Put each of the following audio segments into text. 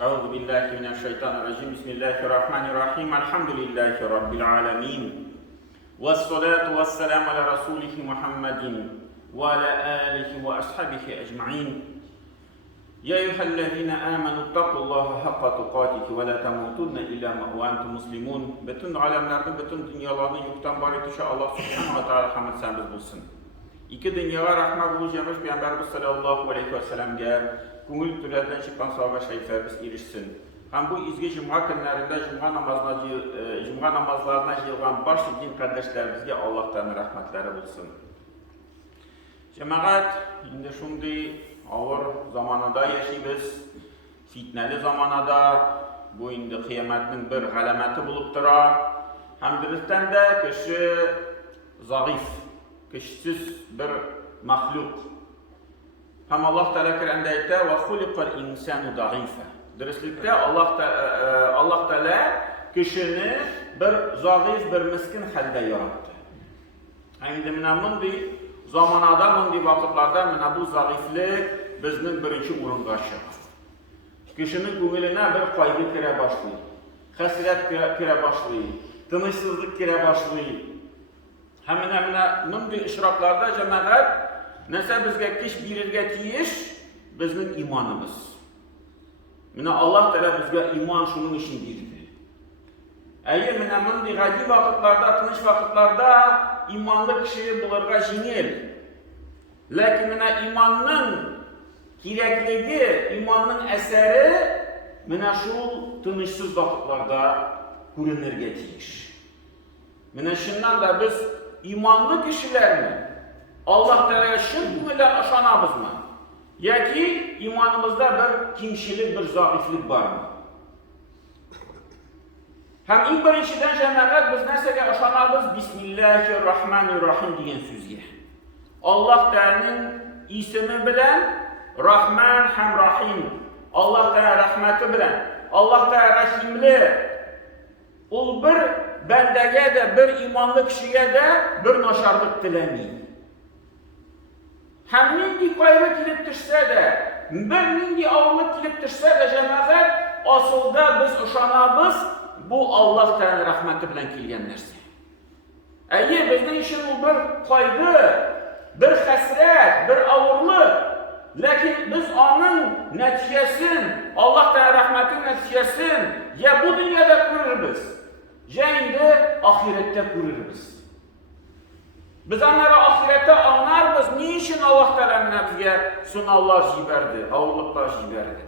أعوذ بالله من الشيطان الرجيم بسم الله الرحمن الرحيم الحمد لله رب العالمين والصلاة والسلام على رسوله محمد وعلى آله وأصحابه أجمعين يا أيها الذين آمنوا اتقوا الله حق تقاته ولا تموتن إلا وأنتم مسلمون bütün alemlerde bütün dünyalarını yoktan var etişe Allah subhanahu ve teala hamd sənimiz bulsun. İki dünyaya rahmet bulacağımız Peygamberimiz sallallahu aleyhi ve sellem'e көңіл түлерден шыққан сауға шайфабыз ерішсін. Һәм бұл изге жұма күнләрендә жұма намазларына жиылған барша дин кардәшләребезгә Аллаһтан рәхмәтләре булсын. Җәмәгать, инде шундый авыр заманында яшибез, фитнәле заманада, бу инде кыямәтнең бер галәмәте булып тора. Һәм дөрестән дә кеше зәгыйф, көчсез бер мәхлук. Һәм Аллаһ Тәала Коръәндә әйтә: "Ва хулиқал инсану даифа." Дөреслектә Аллаһ Тәала кешене бер зәгыйф, бер мискин хәлдә яратты. Инде менә мондый заманада, мондый вакытларда менә бу зәгыйфлек безнең беренче урынга чыга. Кешенең күңеленә бер кайгы керә башлый, хәсрәт керә башлый, тынычсызлык керә башлый. Һәм менә мондый очракларда җәмәгать нәрсә безгә көч бирергә тиеш? Безнең иманыбыз. Менә Аллаһ Тәала безгә иман шуның өчен бирде. Әйе, менә мондый гади вакытларда, тыныч вакытларда иманлы кеше булырга җиңел. Ләкин менә иманның кирәклеге, иманның әсәре менә шул тынычсыз вакытларда күренергә тиеш. Менә шуннан да без иманлы кешеләрне Allah Teala'ya şirk күңелдән ышанабызмы? Яки иманыбызда бер кимчелек, бер зәгыйфлек бармы? Һәм иң беренчедән җәмәгать без нәрсәгә ышанабыз? Бисмиллаһир-рахманир-рахим дигән сүзгә. Аллаһ Тәаланың исеме белән Рахман һәм Рахим. Аллаһ Тәала рәхмәте белән. Аллаһ Тәала рәхимле. Ул бер бәндәгә дә, бер иманлы кешегә дә бер начарлык теләми. Һәм нинди кайгы килеп төшсә дә, бер нинди авырлык килеп төшсә дә, җәмәгать, асылда без ышанабыз, бу Аллаһ Тәаланың рәхмәте белән килгән нәрсә. Әйе, безнең өчен ул бер кайгы, бер хәсрәт, бер авырлык, ләкин без аның нәтиҗәсен, Аллаһ Тәала рәхмәтенең нәтиҗәсен я бу дөньяда күрербез, я инде ахирәттә күрербез. Biz onlara ahirette anlarız, niçin Allah Teala bizə sınavlar җибәрде, авырлыклар җибәрде.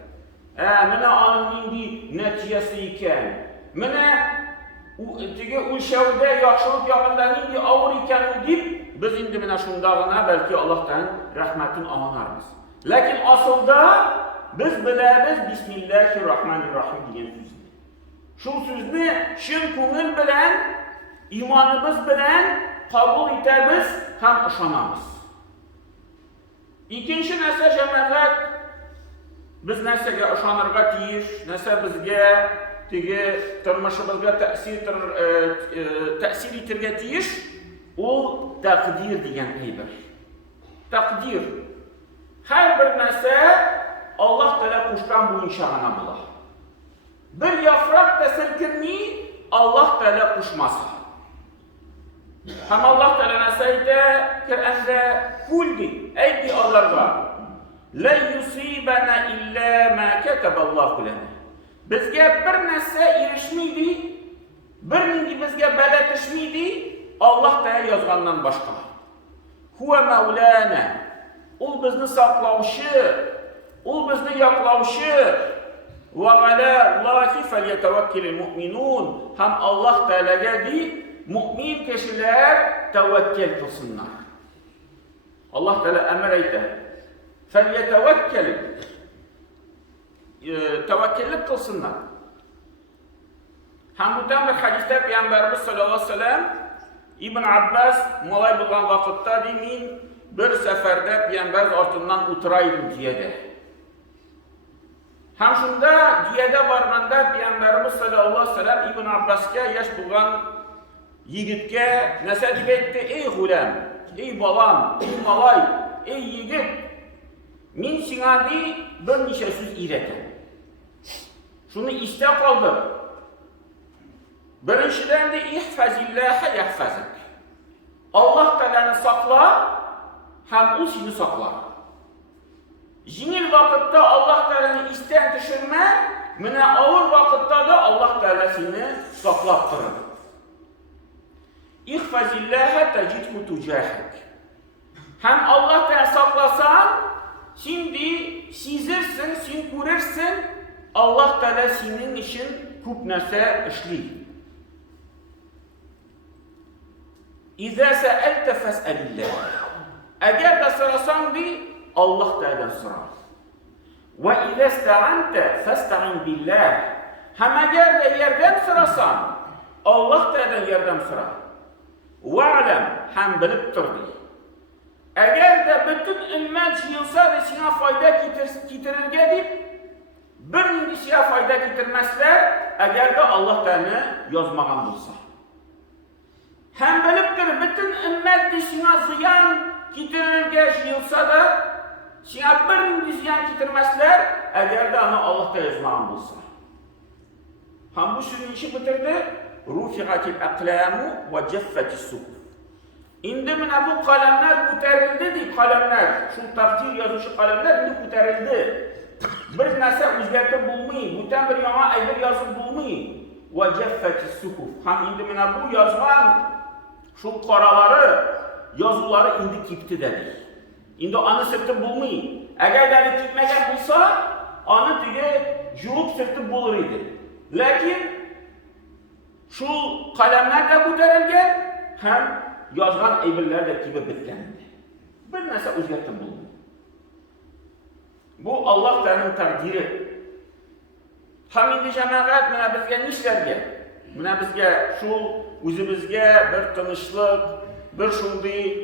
Менә аның нинди нәтиҗәсе икән. Менә теге үлчәүдә яхшылык ягында нинди авыр икән дип, без инде менә шунда гына бәлки Аллаһтан рәхмәтен аңларбыз. Ләкин асылда без беләбез Бисмиллаһир-рахманир-рахим дигән сүзне. Шул сүзне чын күңел белән, иманыбыз белән kabul итәбез һәм ышанабыз. Икенче нәрсә җәмәгать, без нәрсәгә ышанырга тиеш, нәрсә безгә теге тормышыбызга тәэсир итәргә тиеш, ул тәкъдир дигән әйбер. Тәкъдир. Һәрбер нәрсә Аллаһ Тәала кушкан буенча гына була. Бер яфрак та селкенми, Аллаһ Тәала кушмаса. Һәм Аллаһ Тәала әйтә Коръәндә: "Кулди, әйди аларга, ла юсибана илля ма катабаллаһу лана." Безгә бер нәрсә ирешмейди, бер нинди безгә бәла төшмейди, Аллаһ Тәала язганнан башка. Хуа маулана. Ул безне саклаучы, ул безне яклаучы. Ва ала Аллаһи фальятаваккалил муъминун. Һәм Аллаһ Тәаләгә ди Mümin kişiler tevekkül kılsınlar. Allah Teala emir etti. Tevekküllik kılsınlar. Hem bu tam bir hadiste Peygamberimiz sallallahu aleyhi ve sellem İbn Abbas malay bulgan vakitte demin bir seferde Peygamberimiz ortasından oturaydım diyede. Hem şunda diyede varmanda Peygamberimiz sallallahu aleyhi ve sellem İbn Abbas'a yaş bulgan yigitga нәрсә дип әйтте? Ey гулам, ey балам, ey малай, ey yigit, мин сиңа ди берничә сүз өйрәтәм. Şunu iste kaldır. Birinciden de ihfazillâhe yahfazak. Allah Teala'nı sakla, hem o seni saklar. Jingil vakitte Allah Teala'nı isten düşürme, mine ağır vakitte de Allah Teala seni saklattırır. İhfazillâhe tecidhu tujahak. Hem Allah Teala saklasan, şimdi sizirsin, sen görürsün, Allah Teala senin için çok nese işli. İzâ se'elte fes'elillah. Eğer de sorasan bir Allah Teala'dan sorar. Ve izâ ista'ante festa'in billah. Hem eğer de yerden sorasan Allah Teala'dan yerden sorar. Ve'lem hem bilip durdu. Eğer de bütün ümmet yılsa da sana fayda getirirge deyip bir kişiye fayda getirmezler eğer de Allah Teala yazmağın bulsa. Hem biliptir bütün ümmet de sana ziyan getirirge yılsa da sana bir ziyan getirmezler eğer de Allah Teala yazmağın bulsa. Hem bu sürü işi bitirdi. Rufi'atil aklamu ve ceffetis suhuf. İndi mine bu kalemler ko'tarildi deyip kalemler, şu takdir yazışı kalemler indi ko'tarildi. Bir narsa o'zgartib bo'lmaydi, butun bir yama aybir yozib bo'lmaydi. Ve ceffetis suhuf. Ham indi mine bu yazgan şu qoraları, yazıları indi kipti dedi. İndi onu sirtib bo'lmaydi. Eğer dedi kipmagan bo'lsa, onu tege yuvib sirtib bo'lar edi. Lakin şu kalemler de ko'tarilgan, hem yazgan eybirler de gibi bitlendi. Bir narsa o'zgartib bo'ldi. Bu Allah Teala'nın takdiri. Ham endi jamoat mana bizga nishlarga, mana bizga shu o'zimizga bir tinchlik, bir shunday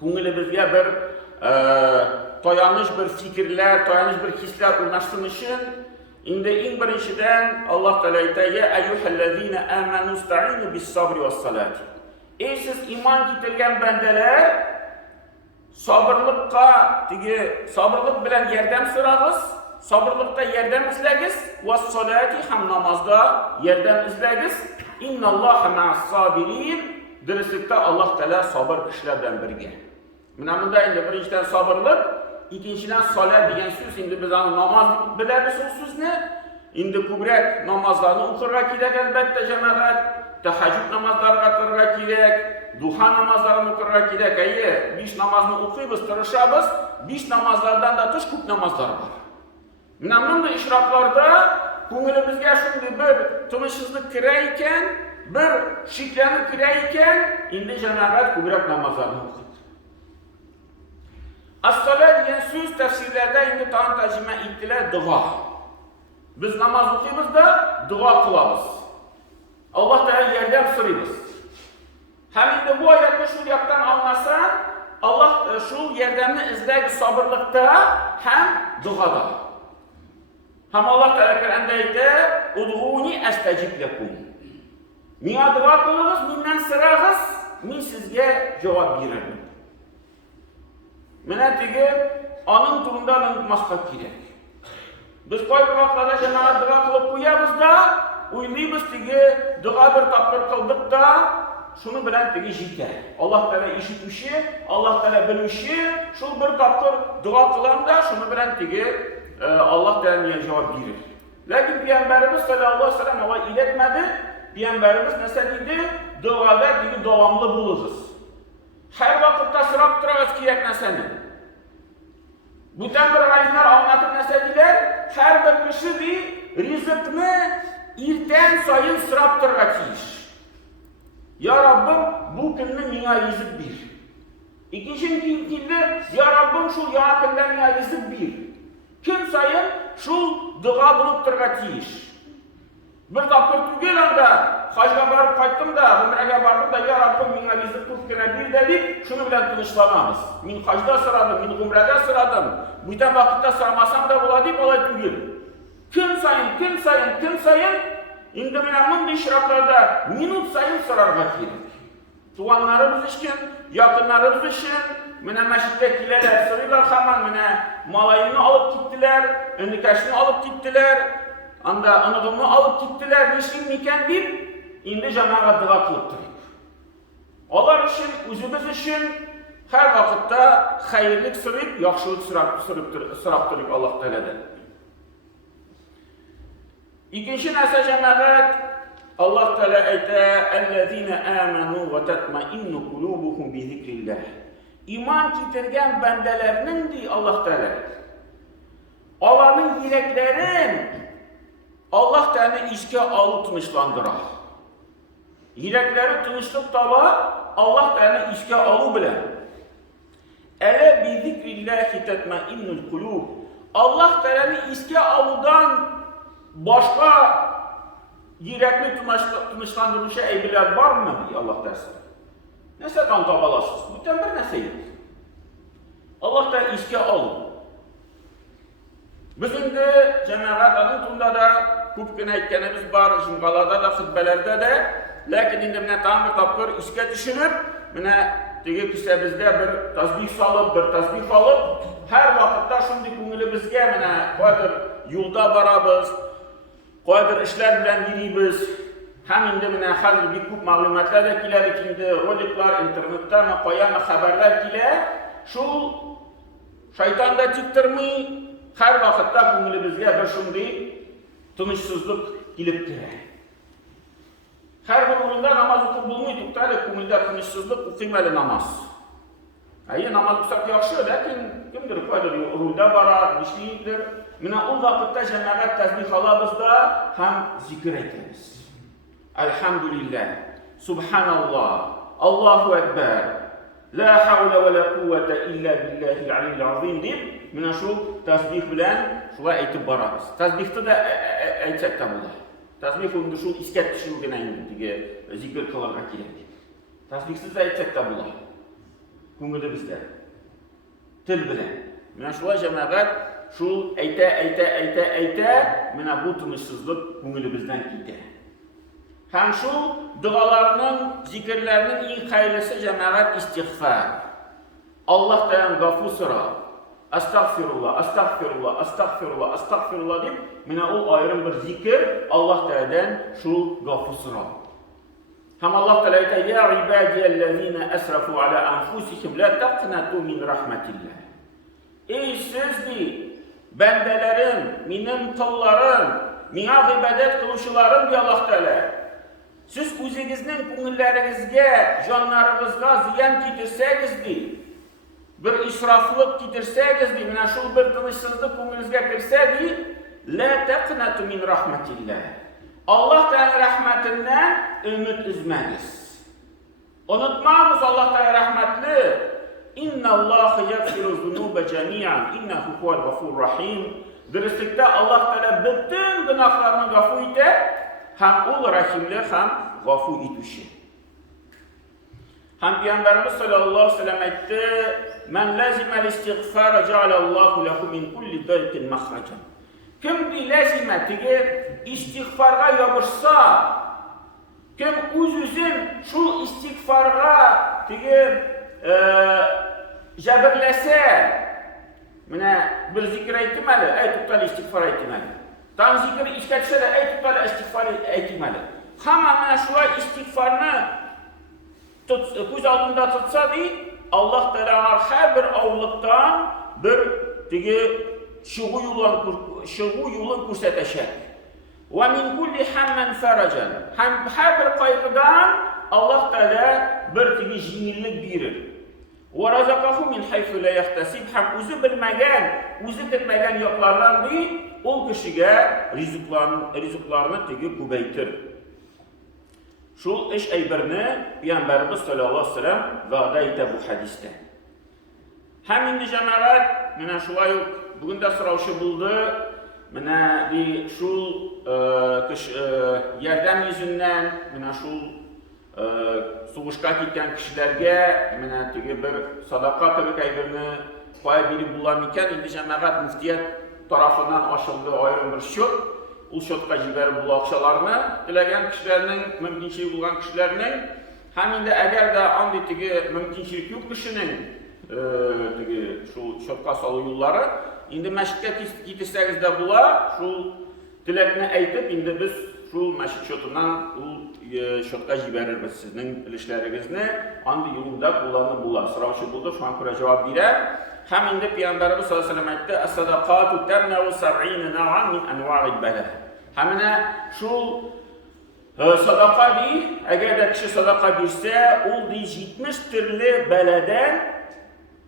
ko'nglimizga bir tayanış bir fikrlar, tayanış bir hislar o'rnashtirishsin. İndi eng birinchidan Allah Teala aytadi: "Ya ayyuhallazina amanu ista'inu bis-sabri was-salati." Ey siz iman keltirgan bandalar, sabırlık bilan yordam so'rag'iz, sabırlıkta yordam izlagiz, was-salati ham namozda yordam izlagiz. Innalloha ma'as-sabirin. Dirishlikda Allah Teala sabır kishilar bilan birga. Mana bunda endi birinchidan sabırlık, ikkinchidan salat degan so'z, endi biz ani namoz bilamiz bu so'zni. Endi ko'proq namozlarni o'qirga kerak albatta jamoat, tahajjud namozlariga turga kerak, duha namozlarini o'qirga kerak. 5 namozni o'qiymiz, tirishamiz. 5 namozlardan da tush ko'p namozlar bor. Mana bunday ishroqlarda ko'nglimizga shunday bir tinchlik kirar ekan, bir shiklanib kirar ekan, endi jamoat ko'proq namozlarni o'qiydi. As-salat degan so'z tafsirlarda endi tam tarjima etdilar duo. Biz namoz o'qiymiz-da, duo qilamiz. Alloh Taolo yordam so'raymiz. Ham endi bu oyatni shu yoqdan olmasan, Alloh shu yordamni izlaydi sabırlıkta ham duoda. Ham Alloh Taolo Qur'onda aytdi: "Ud'uni astajib lakum." Menga duo qiling'iz, mendan so'rag'iz, men sizga javob beraman. Mana tegi onun turundan unutmaslik kerak. Biz ko'p vaqtlarda jamoat duo qilib qo'yamiz-da, o'ylaymiz tegi duo bir taqdir qildik-da, shuni bilan tegi yetadi. Alloh Taolo eshituvchi, Alloh Taolo biluvchi, shu bir taqdir duo qilamda, shuni bilan tegi Alloh Taolo menga javob berar. Lekin Peygamberimiz sallallohu alayhi vasallam hava iletmedi. Peygamberimiz nasa dedi? Duoda tegi davomli bo'lasiz. Her vakitte so'rab turasiz kerak narsani. Butun bir alimlar anlatib narsadilar, har bir kishi rizqni ertan sayin so'rab turga kerak. Ya Rabbim, bu kunni menga rizq ber. Ikkinchi kunda ya Rabbim shu yaqinda menga rizq ber. Kun sayin shu duo bo'lib turga kerak. Bir taqdir tugilanda hajga borib qaytdim-da, umraga bordim-da, ya Rabbim menga rizq ko'pgina ber deb, shuni bilan tinchlanamiz. Men hajda so'radim, men umrada so'radim. Butun vaqtda so'ramasam da bo'ladi deb olay tugil. Kun sayin endi mana bunday ishroqlarda minut sayin so'rarga kerak. Tuvanlarimiz uchun, yaqinlarimiz uchun, Менә мәчеткә киләләр, сорыйлар һаман, менә малайны алып киттеләр, өнекәшне алып киттеләр, анда онығымны алып киттеләр, нишлим микән дип, инде җәмәгать дуа кылып торыйк. Алар өчен, үзебез өчен һәр вакытта хәерлек сорыйк, яхшылык сорап торыйк Аллаһ Тәгаләдән. Икенче нәрсә җәмәгать, Аллаһ Тәгалә әйтә: "Әлләзина аману ва татмаинну кулубухум бизикрилләх." Иман китергән бәндәләрнең ди Аллаһ Тәгалә. Аларның йөрәкләрен Аллаһ Тәгалә искә алу тынычландыра. Йөрәкләре тынычлык таба Аллаһ Тәгалә искә алу белән. Әлә бизикрилләхи татмаиннул кулуб. Аллаһ Тәгаләне искә алудан башка йөрәкне тынычландыручы әйберләр бармы ди Аллаһ Тәгалә? Нәрсә таба аласыз? Бүтән бер нәрсә юк. Аллаһ Тәгалә искә алу. Biz инде җәмәгать аның турында да күп кенә әйткәнебез бар, җомгаларда да, хутбәләрдә дә, ләкин инде менә тагын бер тапкыр искә төшереп, менә теге кисәбездә бер тасбих салып, бер тасбих алып, һәр вакытта шундый күңелебезгә менә кайдыр юлда барабыз, кайдыр эшләр белән йөрибез, һәм инде менә хәзер бик күп мәгълүматлар да килә, инде роликлар интернетта, каян хәбәрләр килә, шул шайтан да тик тормый. Һәр вакытта күңелебезгә бер шундый тынычсызлык килеп керә. Һәр бер урында намаз укып булмый, туктале, күңелдә тынычсызлык, укыйм әле намаз. Әйе, намаз уксак яхшы, ләкин кемдер кайдыр рулда бара, нишлидер. Менә ул вакытта җәмәгать тәсбих алабыз да һәм зикр әйтәбез. Әлхәмдүлилләх, субханаллах, Аллаһу әкбәр, ла хаула ва ла куввата илля биллахил алиyyil азим дип, менә шул тасбих белән шулай әйтеп барабыз. Тасбихты да әйтсәк тә була. Тасбих инде шул искә төшерү генә инде, теге зикр кылырга кирәк. Тасбихсыз да әйтсәк тә була. Күңелебездә, тел белән. Менә шулай җәмәгать шул әйтә, менә бу тынычсызлык күңелебездән китә. Һәм шул дуаларның, зикрләрнең иң хәерлесе җәмәгать истигъфар. Аллаһ Тәгаләдән гафу сора. Астагфирулла, астагфирулла, астагфирулла, астагфирулла дип, менә ул аерым бер зикр, Аллаһ Тәгаләдән шул гафу сора. Һәм Аллаһ Тәгалә әйтә: "Я ибадияллазина асрафу ала анфусихим ла тaqnatu мин рахматиллах." Эй сез ди, бәндәләрем, минем кулларым, миңа гыйбадәт кылучыларым ди Аллаһ Тәгалә. Сез үзегезнең күңелләрегезгә, җаннарыгызга зыян китерсәгез ди, bir israflık kitirsəgiz, menə şul bir tınışsızlıq күңелегезгә керсә ди, la taqnatu min rahmatillah. Allah Teala rəhmətindən ümid üzməgiz. Unutmağınız Allah Teala rəhmətli. İnna Allah yaghfiru zunuba jami'an innahu huval gafurur rahim. Dürüstlükdə Allah Teala bütün günahlarını gafu ite, həm ol rahimli, həm gafu etüşü. Həm Peyğəmbərimiz sallallahu aleyhi ve sellem aytdı: "Men lazimel istiğfara ja'alallahu lehu min kulli dayqin mahrajan." Kim bi lazimətigi istiğfarga yapışsa, kim özün şul istiğfarga tigi jabirləsə, menə bir zikr aytmalı, ay tutal istiğfar aytmalı. Tam zikr işə düşsə, ay tutal istiğfar aytmalı. Hamma menə şulay istiğfarını göz aldında tutsa di, Allah Teala hər bir avlıqdan bir tigi şuğu yolun kürsətəşək. Və min kulli hamman farajan. Hər bir qayğıdan Allah Teala bir tigi jingillik birir. Və razaqahu min haythu la yahtasib. Həm özü bilməgən, özü bilməgən yoxlardan di, ol kişiyə rizqlarını tigi kubeytir. Şul iş eybirini Peyğəmbərimiz sallallahu aleyhi ve sellem vədə etə bu hadisdə. Həm indi cəmaət, mənə şulay bugün də sıravşı buldu, mənə şul yerdən yüzündən, mənə şul soğuşqa gitən kişilərə, mənə bir sadaqa təbik eybirini qoya bilib bulan ikən, indi cəmaət müftiyyət tarafından aşıldı ayrım bir şut. Ул şotqa jibərib bu akşalarını, diləyən kişilərinin, mümkünçilik bulğan kişilərinin, həm indi əgər də and etdiyi mümkünçilik yox kişinin, şu şotqa salу yolları. İndi məşqə getirsəniz də bula, şu diləkni aytıb, indi biz şu məşq şotundan şotqa jibərirmiz sizin ilişlərinizni. Andi yolunda kullanı bula. Sıravşı buldu, şu an kura cevap birə. Həm indi Peyğəmbərimiz sallallahu əleyhi və səlləm aytdı: "Es-sadaqatu təmna'u 70 naw'an min anwa'il bala." Həminə şu sadaqa deyil, əgər də kişi sadaqa birsə, ol deyil 70 türlü belədən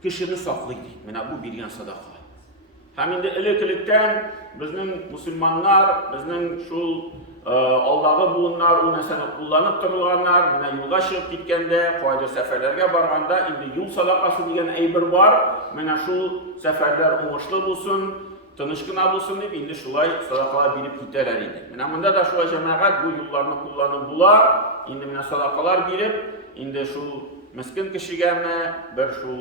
kişini saxlaydı. Mənə bu bir yan sadaqa. Həmində elektrikdən bizim Müslümanlar, bizim şu Allah'ı bulunlar, o nəsəni kullanıb dururlar, mənə yolga çıxıb gitkəndə, fayda səfərlərə barğanda, indi yol sadaqası deyən əybir var, mənə şu səfərlər uğuşlu bulsun, tanışqına bulsun deyib, indi şulay sadaqalar bilib gitələr idi. Mənə bunda da şulay cəməqət bu yollarını kullanıb bular, indi mənə sadaqalar bilib, indi şu məskin kişigəmə, bir şu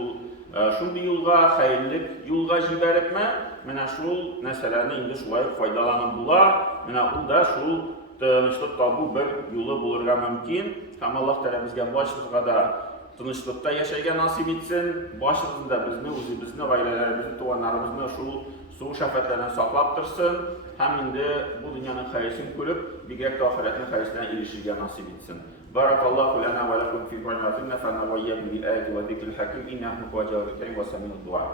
bir yolga, xeyirlik yolga jiberibmə, mənə şu nəsələrini indi şulay faydalanıb bular, mənə o da şu tanışlıqda bu bir yolu bulurğa mümkün. Həm Allah təala bizə başlıqda da tanışlıqda yaşayğa nasib etsin, başlığında bizni, ailələrimizni, tuğanlarımızı şu soğuk şəfətlərdən saqlab tırsın, həm indi bu dünyanın xəyirsini görüb, digər də ahirətin xəyirsinə ilişirgə nasib etsin. Barakallahu lana və lakum fi qur'anina nafa'na və iyyakum bil ayati və zikril hakim innahu huwa jawabul karim və sami'ud du'a.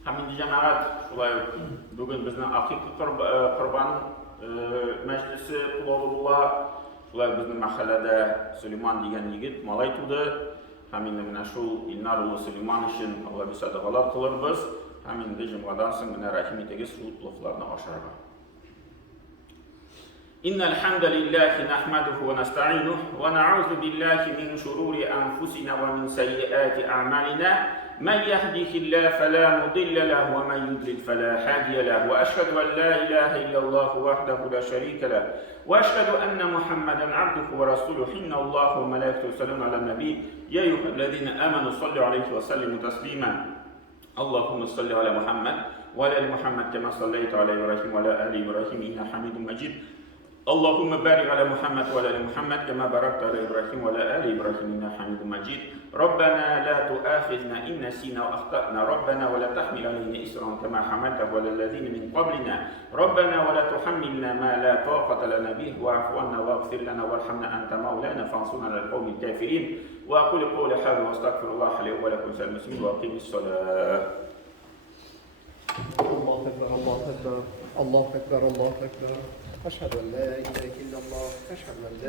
Həmin cəmaət şulay bugün bizdən aqiqi qurban məclisi pulağı bula. Şulay bizdən məhəllədə Süleyman deyən yigit malay tudu. Həmin mənə şu İlnar oğlu Süleyman üçün Allah bir sadaqalar qılır biz. Həmin də cümlədən sonra mənə rəhim etəgiz şu pulaqlarını aşarğa. İnnel hamdelellahi nahmaduhu ve nesta'inuhu ve na'udzu billahi min şururi anfusina ve min sayyiati a'malina. من يهده الله فلا مضل له ومن يضلل فلا هادي له واشهد ان لا اله الا الله وحده لا شريك له واشهد ان محمدا عبده ورسوله ان الله وملائكته يصلون على النبي يا ايها الذين امنوا صلوا عليه وسلموا تسليما اللهم صل على محمد وعلى ال محمد كما صليت على ابراهيم وعلى ال ابراهيم انك حميد مجيد اللهم بارك على محمد وعلى ال محمد كما باركت على ابراهيم وعلى ال ابراهيم انك حميد مجيد ربنا لا تؤاخذنا ان نسينا واخطانا ربنا ولا تحمل علينا اسرا كما حملته على الذين من قبلنا ربنا ولا تحملنا ما لا طاقه لنا به واعف عنا واغفر لنا وارحمنا انت مولانا فانصرنا على القوم الكافرين واقول قولي هذا واستغفر الله لي ولكم سائر المسلمين واقيم الصلاه الله أكبر الله أكبر الله أكبر الله أكبر أشهد أن لا إله إلا الله أشهد أن لا